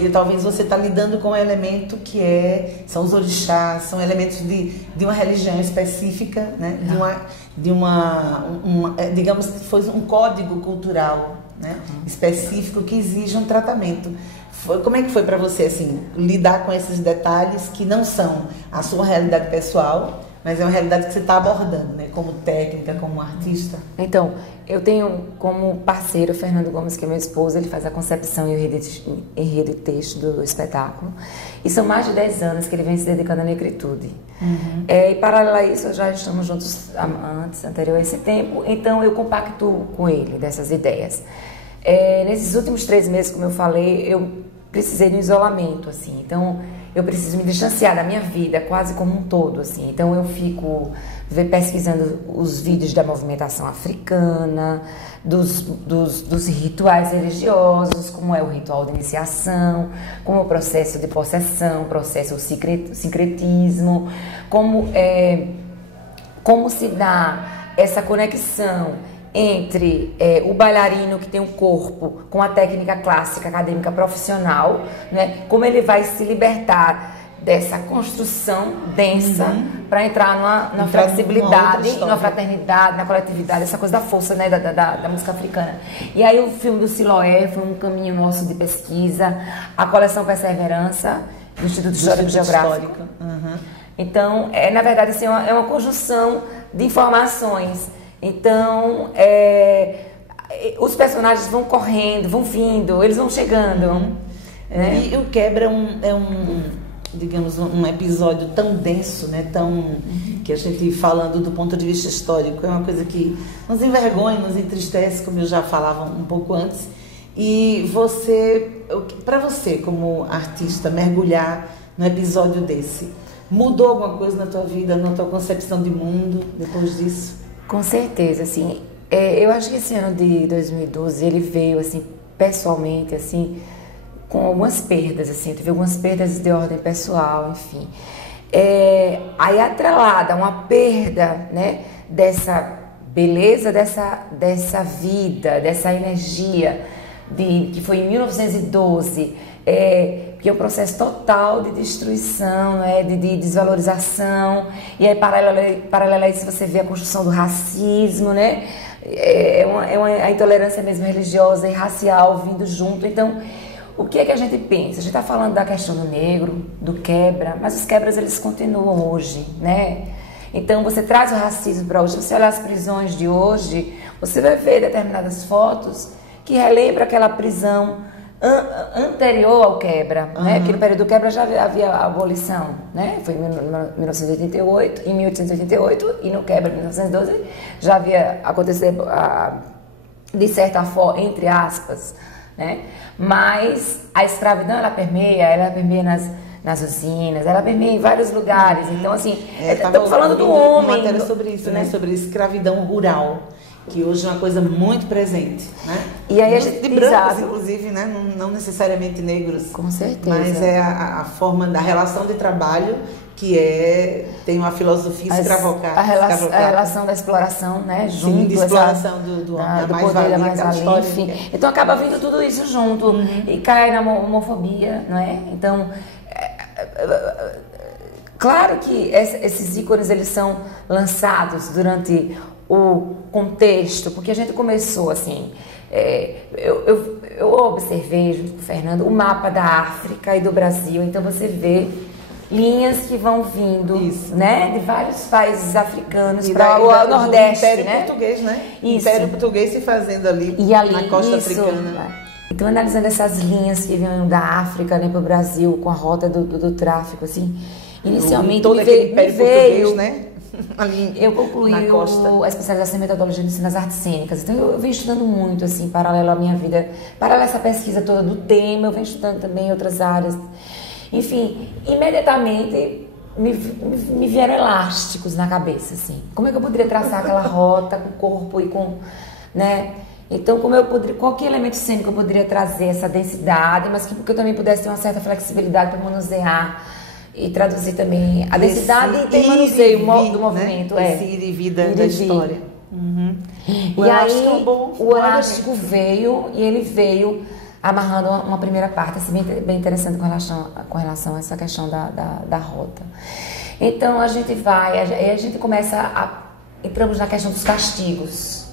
seria talvez você estar lidando com um elemento que são os orixás, são elementos de uma religião específica, né? Digamos que foi um código cultural, né? Específico que exige um tratamento. Como é que foi para você, assim, lidar com esses detalhes que não são a sua realidade pessoal, mas é uma realidade que você está abordando, né? Como técnica, como artista? Então, eu tenho como parceiro o Fernando Gomes, que é meu esposo. Ele faz a concepção e o enredo e texto do espetáculo. E são mais de 10 anos que ele vem se dedicando à negritude. E paralelo a isso, já estamos juntos anterior a esse tempo, então eu compactuo com ele dessas ideias. Nesses últimos 3 meses, como eu falei, eu precisei de um isolamento, assim. Então, eu preciso me distanciar da minha vida, quase como um todo, assim. Então, eu fico pesquisando os vídeos da movimentação africana, dos rituais religiosos, como é o ritual de iniciação, como é o processo de possessão, processo sincretismo, como se dá essa conexão entre o bailarino que tem um corpo com a técnica clássica, acadêmica, profissional, né? Como ele vai se libertar dessa construção densa para entrar numa flexibilidade, numa fraternidade, na coletividade, essa coisa da força, né? da música africana. E aí o filme do Siloé foi um caminho nosso de pesquisa, a coleção Perseverança, do Instituto Histórico e Geográfico. Então, na verdade, assim, é uma conjunção de informações. Então, os personagens vão correndo, vão vindo, eles vão chegando. Né? E o Quebra digamos, um episódio tão denso, né? Que a gente, falando do ponto de vista histórico, é uma coisa que nos envergonha, nos entristece, como eu já falava um pouco antes. E para você, como artista, mergulhar num episódio desse, mudou alguma coisa na tua vida, na tua concepção de mundo, depois disso? Com certeza, assim, eu acho que esse ano de 2012 ele veio, assim, pessoalmente, assim, com algumas perdas, assim, eu tive algumas perdas de ordem pessoal, enfim. Aí atrelada a uma perda, né, dessa beleza, dessa vida, dessa energia, que foi em 1912, que é um processo total de destruição, né, de desvalorização, e aí paralelo a isso você vê a construção do racismo, né, a intolerância mesmo religiosa e racial vindo junto. Então, o que é que a gente pensa? A gente está falando da questão do negro, do quebra, mas os quebras eles continuam hoje, né? Então você traz o racismo para hoje. Se você olhar as prisões de hoje, você vai ver determinadas fotos que relembram aquela prisão anterior ao quebra, né? Porque no período do quebra já havia a abolição, né? Foi em 1988, em 1888, e no quebra, em 1912, já havia acontecido, de certa forma, entre aspas, né? Mas a escravidão, ela permeia nas usinas, ela permeia em vários lugares. Então, assim, estamos falando do homem. Uma matéria sobre isso, né? Sobre escravidão rural, que hoje é uma coisa muito presente, né? E aí a gente, de brancos, inclusive, né? Não necessariamente negros. Com certeza. Mas é a forma da relação de trabalho que tem uma filosofia escravocrata. A relação da exploração, né? Junto. Sim, de exploração do poder da mais-valia, enfim. Então acaba vindo tudo isso junto e cai na homofobia, não é? Então, claro que esses ícones eles são lançados durante o contexto, porque a gente começou assim, eu observei junto com o Fernando o mapa da África e do Brasil, então você vê linhas que vão vindo, né, de vários países africanos para o Nordeste, Império né? Português, né? Isso. Império Português se fazendo ali na costa africana. Então, analisando essas linhas que vinham da África, né, para o Brasil, com a rota do tráfico, assim, inicialmente todo aquele Império Português, né? Eu concluí a especialização em metodologia de ensino das artes cênicas. Então eu venho estudando muito, assim, paralelo à minha vida, paralelo a essa pesquisa toda do tema, eu venho estudando também outras áreas. Enfim, imediatamente me vieram elásticos na cabeça, assim. Como é que eu poderia traçar aquela rota com o corpo e com, né? Então, qual que elemento cênico eu poderia trazer essa densidade, mas que eu também pudesse ter uma certa flexibilidade para manusear e traduzir também a densidade e ter manuseio do movimento. Né? Esse ir e vida da história. E aí, o elástico veio, e ele veio amarrando uma primeira parte assim, bem interessante com relação a essa questão da rota. Então a gente entramos na questão dos castigos.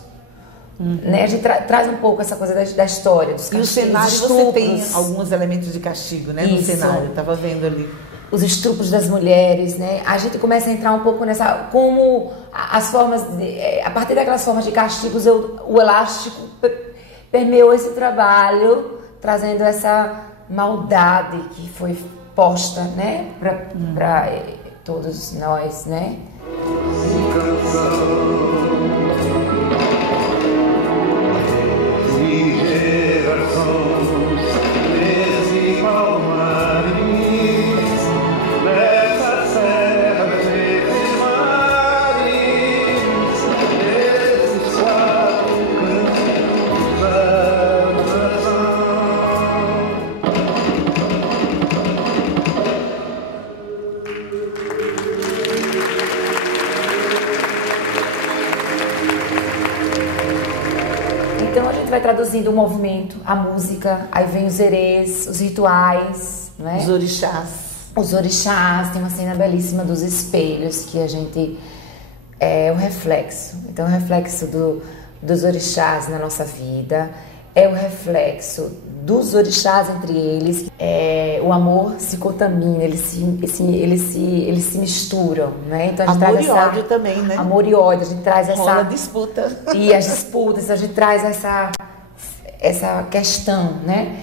Né? A gente traz um pouco essa coisa da história, dos castigos. E o cenário, você tem alguns elementos de castigo, né? No cenário, estava vendo ali. Os estupros das mulheres, né? A gente começa a entrar um pouco nessa... Como as formas... a partir daquelas formas de castigos, o elástico permeou esse trabalho, trazendo essa maldade que foi posta, né? Para todos nós, né? Então a gente vai traduzindo o movimento, a música, aí vem os herês, os rituais, né? Os orixás. Os orixás, tem uma cena belíssima dos espelhos que a gente... É o reflexo. Então o reflexo dos orixás na nossa vida, é o reflexo dos orixás entre eles. O amor se contamina, eles se misturam, né? Então a gente amor e ódio também, né? Amor e ódio, a gente traz essa... Rola disputa. E as disputas, a gente traz essa questão, né?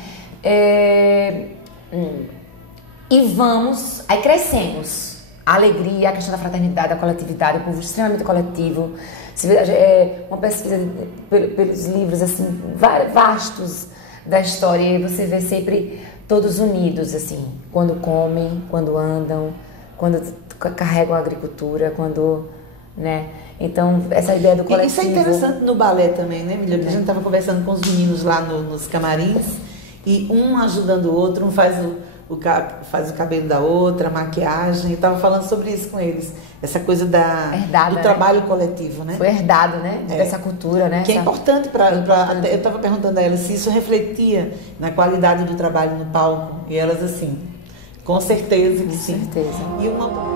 E aí crescemos. A alegria, a questão da fraternidade, da coletividade, o povo extremamente coletivo. Uma pesquisa pelos livros assim, vastos da história, e você vê sempre todos unidos, assim, quando comem, quando andam, quando carregam a agricultura, quando, né? Então, essa ideia do coletivo... Isso é interessante no balé também, né, Emília? A gente estava conversando com os meninos lá nos camarins, e um ajudando o outro, um faz o cabelo da outra, a maquiagem, e estava falando sobre isso com eles. Essa coisa do trabalho coletivo, né? Foi herdado, né? Dessa cultura, né? Que é importante eu estava perguntando a elas se isso refletia na qualidade do trabalho no palco, e elas assim, com certeza que sim. Com certeza. E uma...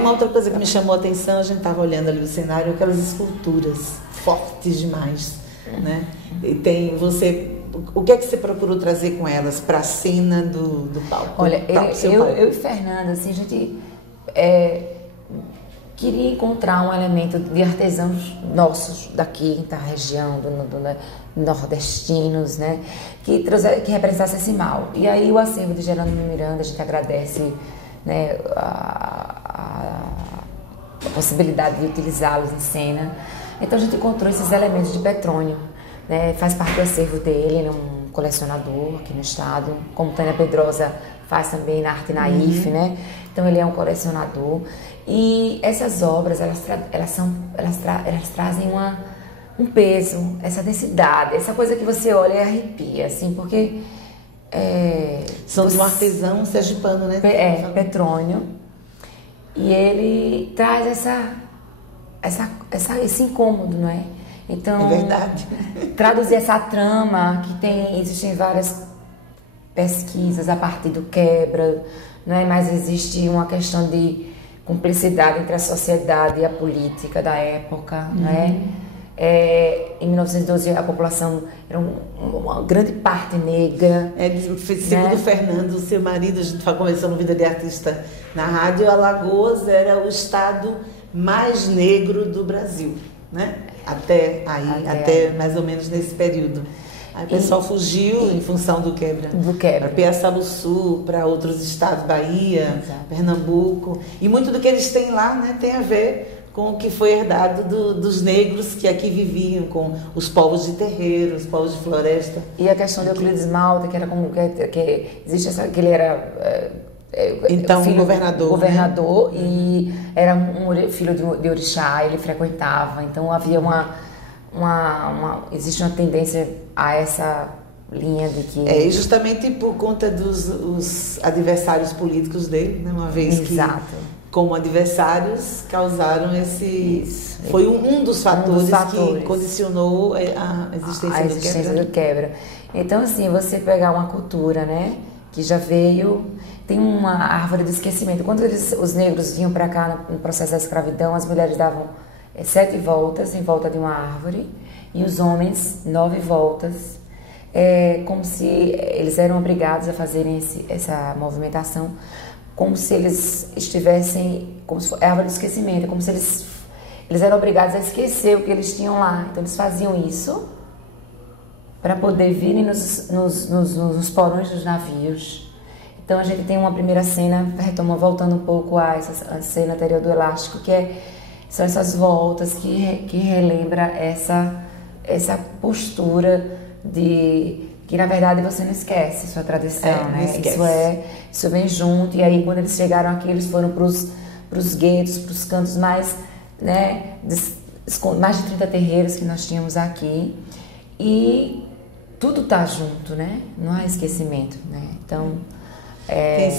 Uma outra coisa que me chamou a atenção, a gente estava olhando ali o cenário, aquelas esculturas fortes demais, né? E tem o que é que você procurou trazer com elas para a cena do palco? Olha, eu e Fernanda, assim, a gente queria encontrar um elemento de artesãos nossos daqui, da região, nordestinos, né? Que representasse esse mal. E aí o acervo de Jerônimo Miranda, a gente agradece, né, a possibilidade de utilizá-los em cena. Então a gente encontrou esses elementos de Petrônio, né? Faz parte do acervo dele, ele é um colecionador aqui no estado, como Tânia Pedrosa faz também na Arte Naif, né? Então ele é um colecionador, e essas obras elas trazem um peso, essa densidade, essa coisa que você olha e arrepia, assim, porque são de um artesão sergipano, né? Petrônio, e ele traz esse incômodo, não é? Então, é verdade. Traduzir essa trama que existem várias pesquisas a partir do quebra, não é? Mas existe uma questão de cumplicidade entre a sociedade e a política da época, não é? Em 1912 a população era uma grande parte negra. Segundo o Fernando, seu marido, a gente conversando no Vida de Artista na rádio, Alagoas era o estado mais negro do Brasil, né? Até mais ou menos nesse período. Aí o pessoal fugiu em função do quebra. Para Piaçabuçu, para outros estados, Bahia, exato, Pernambuco. E muito do que eles têm lá, né, tem a ver com o que foi herdado dos negros que aqui viviam, com os povos de terreiro, os povos de floresta. E a questão de Euclides Malta, que era como que existe essa, que ele era então filho governador, né? E era um filho de orixá, ele frequentava. Então havia existe uma tendência a essa linha de que... E justamente por conta dos adversários políticos dele, né? Uma vez exato, que, como adversários, causaram esse... Isso. Foi um dos fatores que condicionou a existência do quebra. Então, assim, você pegar uma cultura, né, que já veio... Tem uma árvore do esquecimento. Quando os negros vinham para cá no processo da escravidão, as mulheres davam 7 voltas em volta de uma árvore e os homens 9 voltas, como se eles eram obrigados a fazerem essa movimentação, como se eles estivessem, como se fosse a árvore do esquecimento, como se eles eram obrigados a esquecer o que eles tinham lá. Então eles faziam isso para poder virem nos porões dos navios. Então a gente tem uma primeira cena, voltando um pouco a essa cena anterior do elástico, são essas voltas que relembra essa postura de que na verdade você não esquece sua tradição, né? Isso vem junto. E aí quando eles chegaram aqui, eles foram para os guetos, para os cantos mais, né, mais de 30 terreiros que nós tínhamos aqui, e tudo tá junto, né? Não há esquecimento, né? Então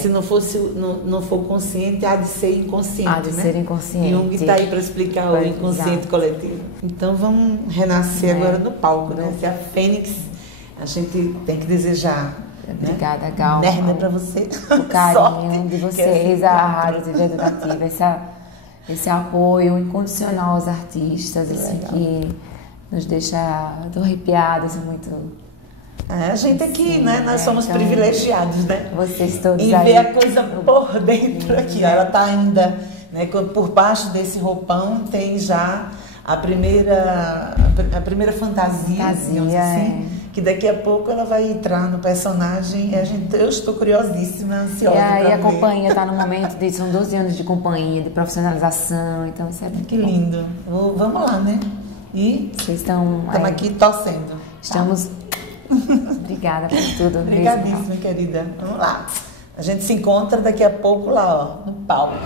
se não for consciente, há de ser inconsciente. Há de ser inconsciente. Jung está aí para explicar o inconsciente coletivo. Então vamos renascer agora no palco, né? Se a Fênix, a gente tem que desejar. Obrigada, Gal. Merda para você. O carinho de vocês, a Rádio TV Educativa, esse apoio incondicional aos artistas, assim, que nos deixa arrepiadas, muito... A gente aqui, né? Nós somos privilegiados, né? Vocês todos em ver a coisa por dentro aqui. Ela está ainda, né? Por baixo desse roupão tem já a primeira fantasia, assim, que daqui a pouco ela vai entrar no personagem. Eu estou curiosíssima, ansiosa. E aí a companhia está no momento são 12 anos de companhia, de profissionalização, então isso é muito que lindo. Vamos lá, né? E vocês estamos aqui torcendo. Estamos... Obrigada por tudo. Obrigadíssima, querida. Vamos lá. A gente se encontra daqui a pouco lá, ó, no palco.